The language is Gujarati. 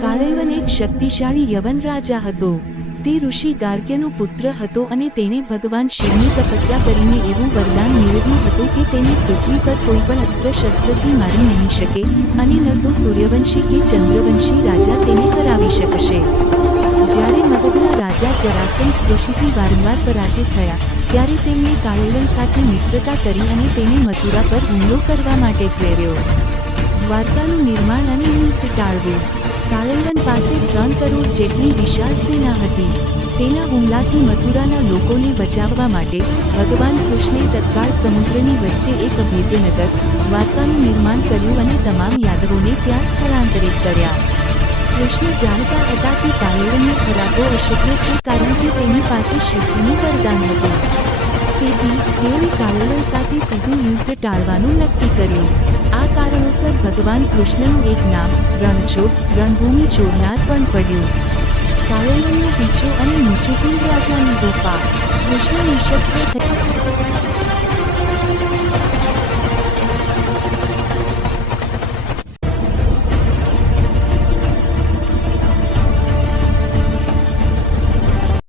કાળયવન એક શક્તિશાળી યવન રાજા હતો. તે ઋષિ ગાર્ગ્યનો પુત્ર હતો અને તેણે ભગવાન શિવની તપસ્યા કરીને એવું વરદાન મેળવ્યું હતું કે તેને પૃથ્વી પર કોઈ પણ અસ્ત્ર શસ્ત્રથી મારી નહીં શકે અને ન તો સૂર્યવંશી કે ચંદ્રવંશી રાજા તેને હરાવી શકશે. જ્યારે મગધના રાજા જરાસંઘ ઋષિથી વારંવાર પરાજિત થયા, ત્યારે તેમણે કાળયવન સાથે મિત્રતા કરી અને તેને મથુરા પર હુમલો કરવા માટે પ્રેર્યો. દ્વારકાનું નિર્માણ અને યુદ્ધ ટાળવું. કાળયવન પાસે ત્રણ કરોડ જેટલી વિશાળ સેના હતી. તેના હુમલાથી મથુરાના લોકોને બચાવવા માટે ભગવાન કૃષ્ણે તત્કાળ સમુદ્રની વચ્ચે એક અભેદ્ય નગર દ્વારકાનું નિર્માણ કર્યું અને તમામ યાદવોને ત્યાં સ્થળાંતરિત કર્યા. કૃષ્ણ જાણતા હતા કે કાળયવનનો ખરાબો અશુભ્ર છે કારણ કે તેની પાસે શિવજીનું વરદાન હતું. તેથી તેઓએ કાળયવન સાથે સીધું યુદ્ધ ટાળવાનું નક્કી કર્યું. આ કારણોસર ભગવાન કૃષ્ણનું એક નામ, રણછોડ, રણભૂમિ છોડનાર પણ પડ્યું. કાળયવનનો પીછો અને મુચુકુંદ રાજાની ગુફા કૃષ્ણ નિશસ્ત્ર થયા